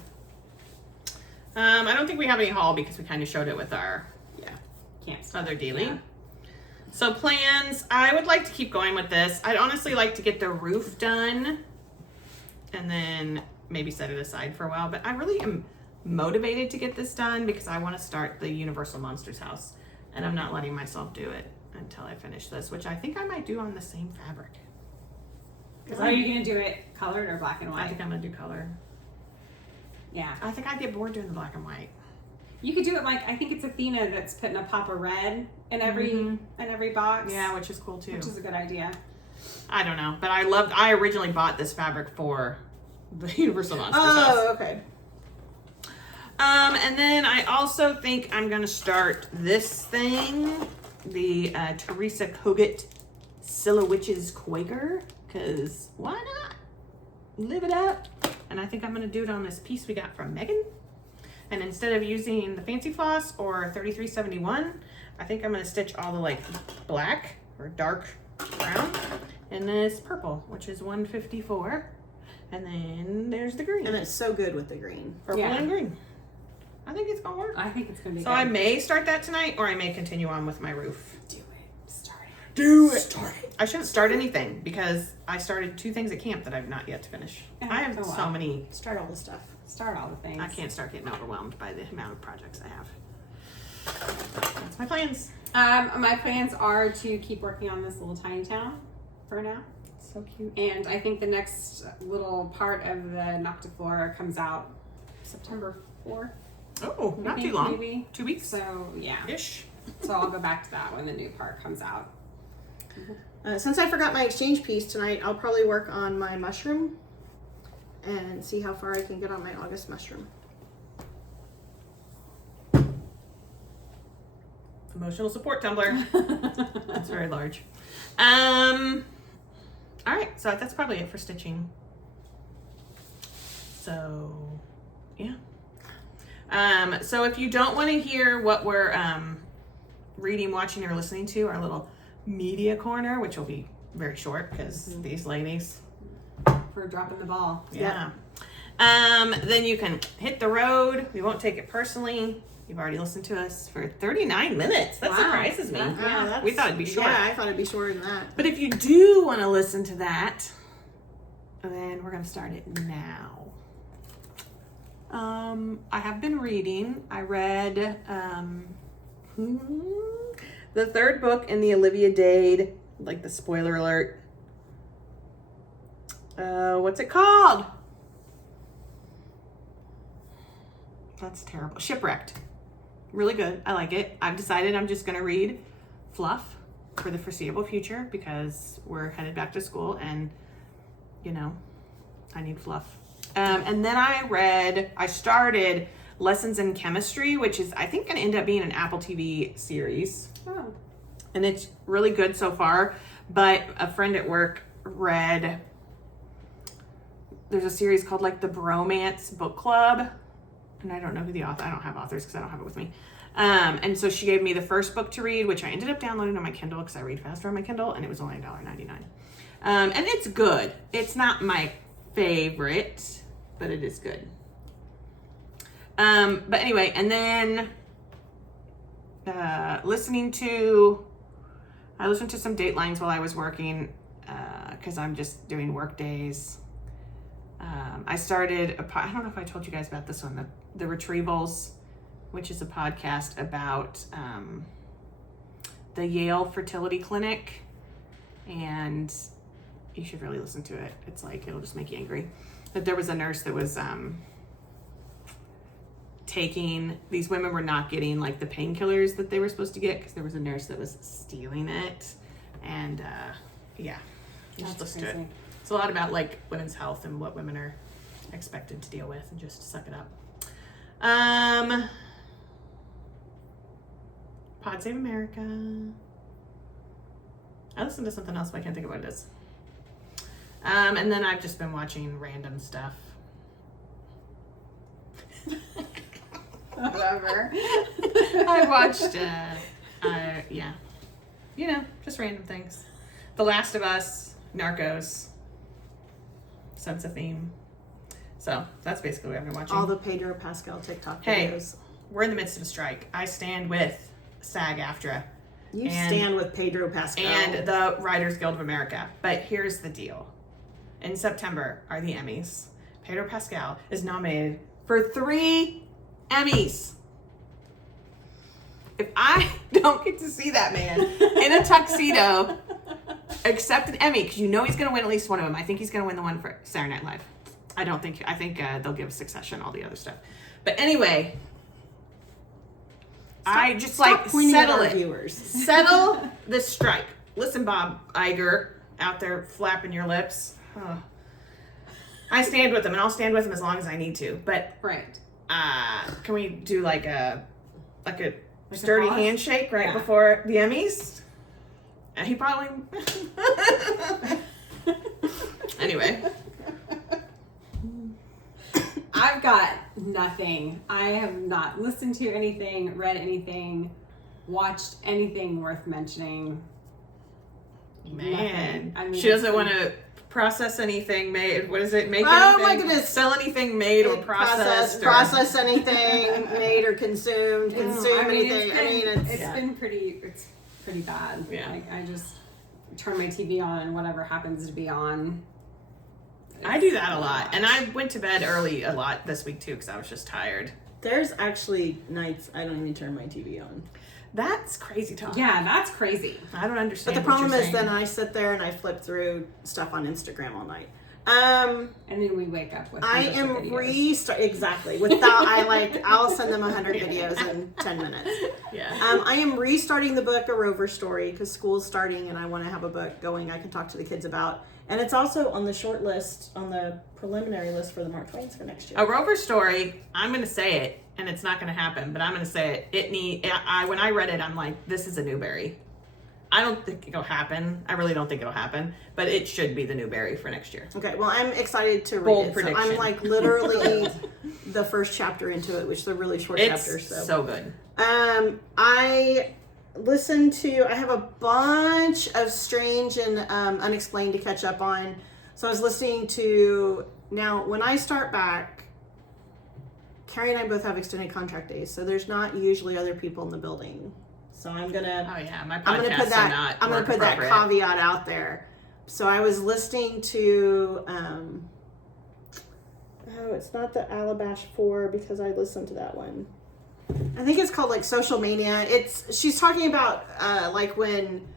I don't think we have any haul because we kind of showed it with our Can't other dealing. Yeah. So plans, I would like to keep going with this. I'd honestly like to get the roof done and then maybe set it aside for a while. But I really am motivated to get this done because I want to start the Universal Monsters house. And I'm not letting myself do it until I finish this, which I think I might do on the same fabric. Are you gonna do it colored or black and white? I think I'm going to do color. Yeah. I think I'd get bored doing the black and white. You could do it like, I think it's Athena that's putting a pop of red in every box. Yeah, which is cool too. Which is a good idea. I don't know, but I originally bought this fabric for the Universal Monsters house. Oh, okay. And then I also think I'm gonna start this thing, the Teresa Kogut Scylla Witches Quaker, cause why not? Live it up. And I think I'm gonna do it on this piece we got from Megan. And instead of using the Fancy Floss or 3371, I think I'm gonna stitch all the like black or dark brown and this purple, which is 154. And then there's the green. And it's so good with the green. Purple Yeah. and green. I think it's gonna work. I think it's gonna be So good. I may start that tonight, or I may continue on with my roof. do it. Start it. Do it. Start it. I shouldn't start anything because I started 2 things at camp that I've not yet to finish. Yeah, I have oh so well. many. Start all the stuff. Start all the things. I can't start getting overwhelmed by the amount of projects I have. That's my plans. My plans are to keep working on this little tiny town for now. So cute. And I think the next little part of the Noctiflora comes out September 4th. Oh, I not think, too long. maybe. 2 weeks So yeah. ish. So I'll go back to that when the new part comes out. Since I forgot my exchange piece tonight, I'll probably work on my mushroom and see how far I can get on my August mushroom. Emotional support tumbler. It's very large. All right, so that's probably it for stitching. So, yeah. So if you don't want to hear what we're reading, watching, or listening to, our little media corner, which will be very short because these ladies, For dropping the ball. yeah. Then you can hit the road. We won't take it personally. You've already listened to us for 39 minutes. That Wow. surprises me. Yeah, We thought it'd be short. Yeah, I thought it'd be shorter than that. But if you do want to listen to that, then we're going to start it now. I have been reading. I read the third book in the Olivia Dade, like the spoiler alert. What's it called? That's terrible. Shipwrecked. Really good. I like it. I've decided I'm just going to read fluff for the foreseeable future because we're headed back to school and, you know, I need fluff. And then I started Lessons in Chemistry, which is, I think, going to end up being an Apple TV series. Oh. And it's really good so far. But a friend at work read, there's a series called like the Bromance Book Club. And I don't know who the author, I don't have authors because I don't have it with me. And so she gave me the first book to read, which I ended up downloading on my Kindle because I read faster on my Kindle, and it was only $1.99. And it's good. It's not my favorite, but it is good. But anyway, and then I listened to some Datelines while I was working because I'm just doing work days. I started I don't know if I told you guys about this one, the Retrievals, which is a podcast about the Yale Fertility Clinic, and you should really listen to it. It's like, it'll just make you angry. But there was a nurse that was these women were not getting like the painkillers that they were supposed to get because there was a nurse that was stealing it. And yeah, you should listen to it. It's a lot about like women's health and what women are expected to deal with, and just suck it up. Pod Save America. I listened to something else, but I can't think of what it is. And then I've just been watching random stuff. Whatever. I watched, yeah, you know, just random things. The Last of Us, Narcos, Sense of Theme. So that's basically what I've been watching. All the Pedro Pascal TikTok Hey, videos. we're in the midst of a strike. I stand with SAG-AFTRA. You stand with Pedro Pascal. And the Writers Guild of America. But here's the deal. In September are the Emmys. Pedro Pascal is nominated for 3 Emmys. If I don't get to see that man in a tuxedo accept an Emmy, because you know he's going to win at least one of them. I think he's going to win the one for Saturday Night Live. I think they'll give Succession, all the other stuff. But anyway, I just settle it. Viewers. Settle the strike. Listen, Bob Iger out there flapping your lips. Oh. I stand with him, and I'll stand with him as long as I need to. But Right. can we do like a sturdy pause? handshake right Yeah. before the Emmys? He probably. Anyway. I've got nothing. I have not listened to anything, read anything, watched anything worth mentioning. Man, Nothing. I mean, she doesn't it's want to process anything made. What is it? Make Oh anything, my goodness. Sell anything made or processed. Process anything made or consumed, consume anything. It's been pretty bad. Yeah. Like, I just turn my TV on and whatever happens to be on. I do that a lot, and I went to bed early a lot this week too because I was just tired. There's actually nights I don't even turn my TV on. That's crazy talk. Yeah, that's crazy. I don't understand. But the what problem you're is then saying. I sit there and I flip through stuff on Instagram all night. And then we wake up with I hundreds am of videos. exactly. Without I'll send them 100 videos in 10 minutes. Yeah. I am restarting the book A Rover Story because school's starting and I want to have a book going I can talk to the kids about. And it's also on the short list, on the preliminary list for the Mark Twains for next year. A Rover Story, I'm going to say it, and it's not going to happen, but I'm going to say it. When I read it, I'm like, this is a Newbery. I don't think it'll happen. I really don't think it'll happen, but it should be the Newbery for next year. Okay, well, I'm excited to read Bold it. prediction. So I'm like literally the first chapter into it, which is a really short chapter. It's so good. I listened to, I have a bunch of strange and unexplained to catch up on. So I was listening to, now when I start back, Carrie and I both have extended contract days, so there's not usually other people in the building. So I'm gonna, Oh yeah, my I'm gonna podcasts put are that, not I'm gonna work put that appropriate. caveat out there. So I was listening to, No, it's not the Alabash 4 because I listened to that one. I think it's called like Social Mania. She's talking about like when,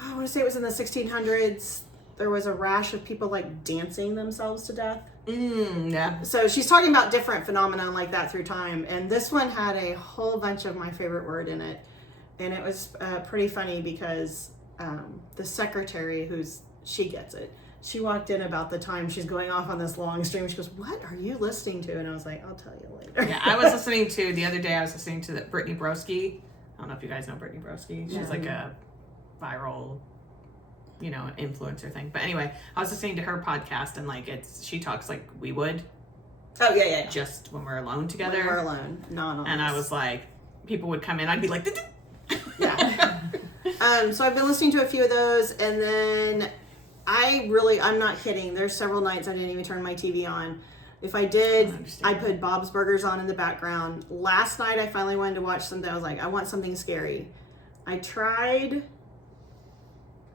I want to say it was in the 1600s, there was a rash of people like dancing themselves to death. Yeah. So she's talking about different phenomenon like that through time. And this one had a whole bunch of my favorite word in it. And it was pretty funny because the secretary, she gets it. She walked in about the time she's going off on this long stream. She goes, "What are you listening to?" And I was like, "I'll tell you later." Yeah, I was listening to, the other day I was listening to Brittany Broski. I don't know if you guys know Brittany Broski. She's like a viral, influencer thing. But anyway, I was listening to her podcast and like she talks like we would. Oh, yeah. Just when we're alone together. When we're alone. Not and I was like, people would come in, I'd be like, yeah. So I've been listening to a few of those, and then I'm not kidding. There's several nights I didn't even turn my TV on. If I did, I put Bob's Burgers on in the background. Last night I finally wanted to watch something. I was like, I want something scary. I tried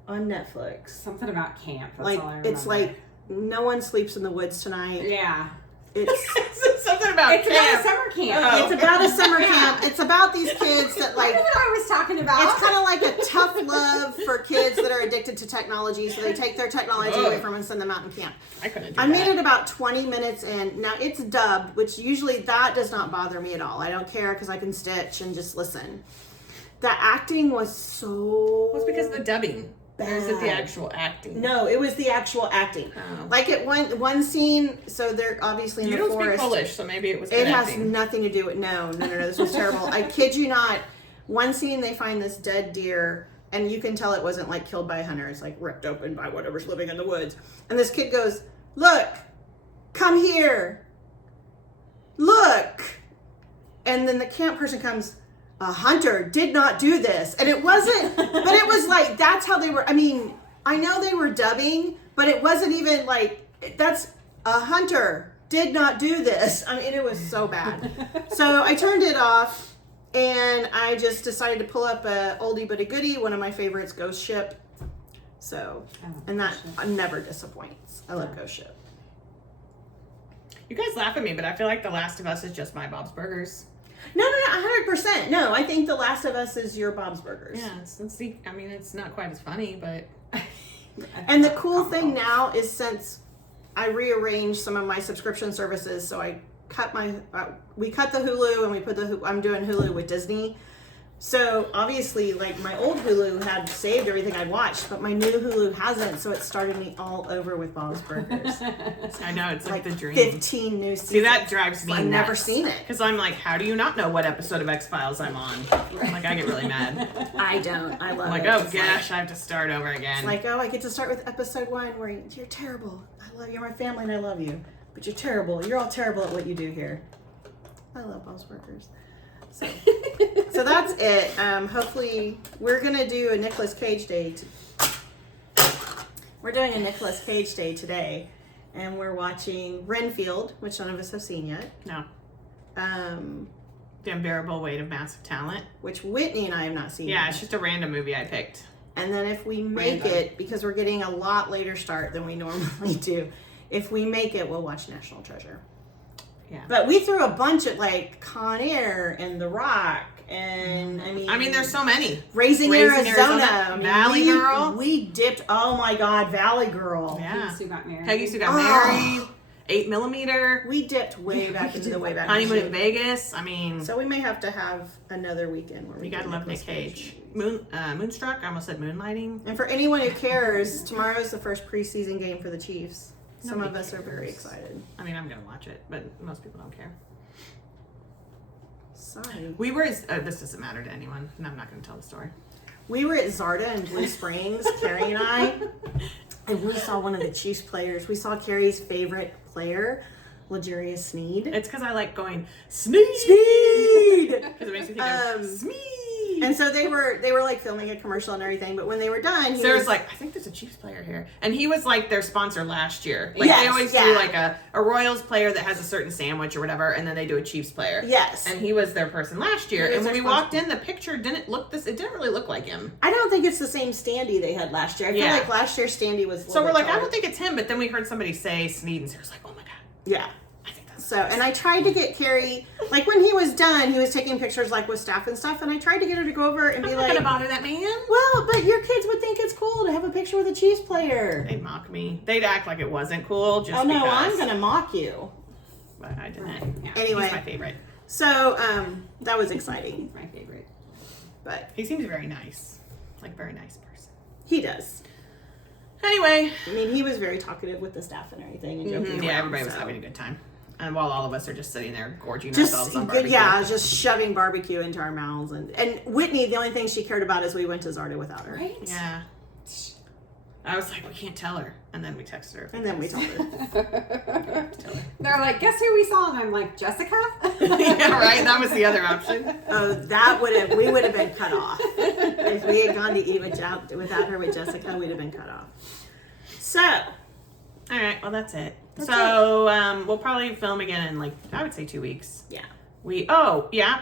on Netflix. Something about camp. That's like all I remember. it's like No One Sleeps in the Woods Tonight. Yeah. It's something about It's about a summer camp. Oh. It's about a summer camp. It's about these kids that I like. know what I was talking about. It's kind of like a tough love for kids that are addicted to technology, so they take their technology away from them and send them out in camp. I couldn't do I that. made it about 20 minutes in. Now it's dubbed, which usually that does not bother me at all. I don't care because I can stitch and just listen. The acting was so. Well, it's because of the dubbing. Or is it the bad. actual acting? No, it was the actual acting. Oh. Like at one scene, so they're obviously in You the don't forest. speak Polish, so maybe it was good It has acting. nothing to do with no. This was terrible. I kid you not. One scene they find this dead deer, and you can tell it wasn't like killed by a hunter. It's like ripped open by whatever's living in the woods. And this kid goes, "Look, come here. Look." And then the camp person comes, "A hunter did not do this." And it wasn't, but it was like, that's how they were. I mean, I know they were dubbing, but it wasn't even like, that's a hunter did not do this. I mean, it was so bad. So I turned it off and I just decided to pull up a oldie but a goodie, one of my favorites, Ghost Ship. So, and that never disappoints. I love Ghost Ship. You guys laugh at me, but I feel like The Last of Us is just my Bob's Burgers. No, 100%. No, I think The Last of Us is your Bob's Burgers. Yeah, it's not quite as funny, but And the cool thing now is since I rearranged some of my subscription services, so I cut we cut the Hulu and we put I'm doing Hulu with Disney. So obviously, like my old Hulu had saved everything I'd watched, but my new Hulu hasn't. So it started me all over with Bob's Burgers. I know it's like the dream. 15 new seasons. See, that drives me I've nuts. never seen it. Because I'm like, how do you not know what episode of X-Files I'm on? Like, I get really mad. I don't. I love I'm like, it. oh It's gosh, I have to start over again. It's like, oh, I get to start with episode 1 where you're terrible. I love you. You're my family and I love you. But you're terrible. You're all terrible at what you do here. I love Bob's Burgers. So that's it. Hopefully, we're going to do a Nicolas Cage day. We're doing a Nicolas Cage day today. And we're watching Renfield, which none of us have seen yet. No. The Unbearable Weight of Massive Talent. Which Whitney and I have not seen Yeah, yet. it's just a random movie I picked. And then if we make it, because we're getting a lot later start than we normally do, if we make it, we'll watch National Treasure. Yeah. But we threw a bunch at like Con Air and The Rock and I mean, there's so many. Raising Arizona. I mean, Valley Girl. We dipped. Oh my God, Valley Girl. Yeah. Sue got married. Peggy Sue Got Married. 8mm. We dipped way back into the way back. Honeymoon in machine. Vegas. I mean, So we may have to have another weekend where we you gotta do love Nick Nicolas Cage. Moonstruck. I almost said Moonlighting. And for anyone who cares, tomorrow's the first preseason game for the Chiefs. Some Nobody of us are very cares. excited. I mean, I'm gonna watch it, but most people don't care. Sorry. We were. This doesn't matter to anyone, and I'm not gonna tell the story. We were at Zarda in Blue Springs, Carrie and I, and we saw one of the Chiefs players. We saw Carrie's favorite player, Legarius Sneed. It's because I like going Sneed. Because it makes me think of Sneed. And so they were like filming a commercial and everything, but when they were done, he Sarah's was like, I think there's a Chiefs player here. And he was like their sponsor last year. Like Yes, they always yeah. do like a Royals player that has a certain sandwich or whatever, and then they do a Chiefs player. Yes. And he was their person last year. He was And when we their walked in, the picture didn't really look like him. I don't think it's the same standee they had last year. I feel Yeah. like last year's standee was a So little we're bit like, I taller. don't think it's him, but then we heard somebody say Sneed, and Sarah's like, oh my God. Yeah. I think that's So, and I tried to get Carrie, like when he was done, he was taking pictures like with staff and stuff, and I tried to get her to go over and be I'm not like, gonna bother that man. well, but your kids would think it's cool to have a picture with a Chiefs player. They'd mock me. They'd act like it wasn't cool just Oh no, because. I'm gonna mock you. But I didn't. Yeah, Anyway. he's my favorite. So, that was exciting, He's my favorite. but He seems very nice. Like, very nice person. he does. Anyway. I mean, he was very talkative with the staff and everything, and joking Yeah, around, everybody was so. having a good time. And while all of us are just sitting there gorging Just ourselves on barbecue. yeah, just shoving barbecue into our mouths, and Whitney, the only thing she cared about is we went to Zarda without her, Right? Yeah. I was like, we can't tell her. And then we texted her. and then we told her. They're like, guess who we saw? And I'm like, Jessica? Yeah, right? That was the other option. Oh, we would have been cut off if we had gone to eat without her with Jessica. We'd have been cut off. So, All right, well, that's it. That's We'll probably film again in, like, I would say 2 weeks. yeah.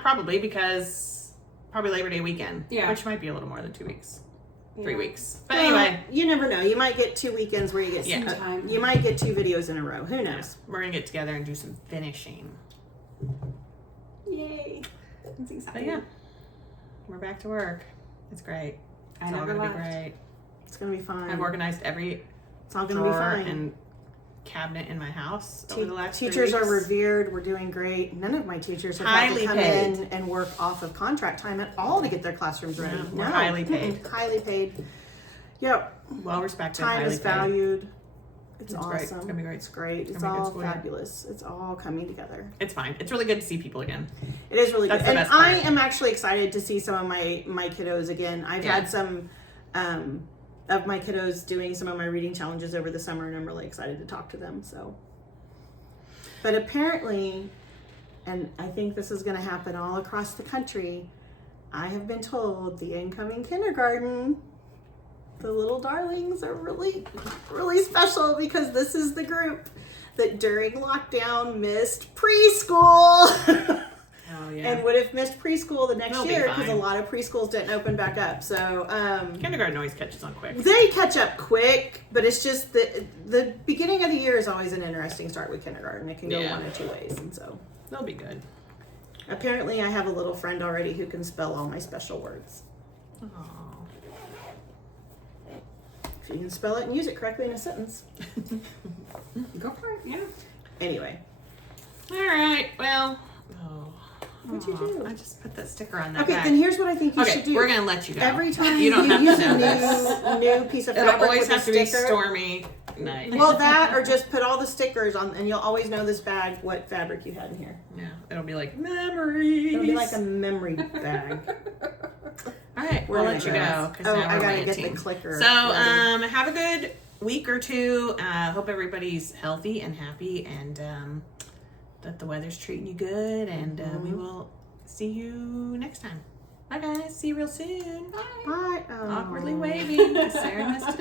Probably because probably Labor Day weekend. Yeah. Which might be a little more than 2 weeks. 3 Yeah. weeks. But Well, anyway, you never know. You might get 2 weekends where you get Yeah. Sometime. you might get 2 videos in a row. Who knows? we're going to get together and do some finishing. Yay. It's But exciting. yeah, we're back to work. It's great. I It's all never going to be left. great. It's gonna be fine. I've organized every It's all gonna be drawer fine. and cabinet in my house over the last Teachers 3 are weeks. revered. We're doing great. None of my teachers have Highly had to come paid. in and work off of contract time at all to get their classrooms ready. Yeah, we're No. highly paid. Highly paid. Yep. Well respected. Time highly is paid. valued. It's It's awesome. great. It's gonna be great. It's great. It's gonna be a good all school year. fabulous. It's all coming together. It's fine. It's really good to see people again. It is really That's good. the And best part. I am actually excited to see some of my kiddos again. I've Yeah. had some of my kiddos doing some of my reading challenges over the summer, and I'm really excited to talk to them. So, but apparently, and I think this is going to happen all across the country, I have been told the incoming kindergarten, the little darlings, are really, really special because this is the group that during lockdown missed preschool. Oh yeah. And would have missed preschool the next They'll be year because a fine. lot of preschools didn't open back up. So Kindergarten always catches on quick. they catch up quick, but it's just the beginning of the year is always an interesting start with kindergarten. It can go Yeah. one of 2 ways, and so They'll be good. apparently I have a little friend already who can spell all my special words. Aw. If you can spell it and use it correctly in a sentence. Go for it. Yeah. Anyway, All right. Well. Oh. What'd you do? I just put that sticker on that okay, bag. then here's what I think you Okay, should do. we're gonna let you go. Every time you don't have use to know a this. new piece of It'll fabric always with a have to be sticker. stormy night. Well, that or just put all the stickers on, and you'll always know this bag what fabric you had in here. Yeah, it'll be like memories. It'll be like a memory bag. All right, We're we'll gonna let you go. go. 'Cause Oh, now I we're gotta get ranting. the clicker. So, ready. have a good week or two. Hope everybody's healthy and happy, and that the weather's treating you good. And we will see you next time. Bye, guys. See you real soon. Bye. Bye. Oh. Awkwardly waving. 'Cause Sarah missed it.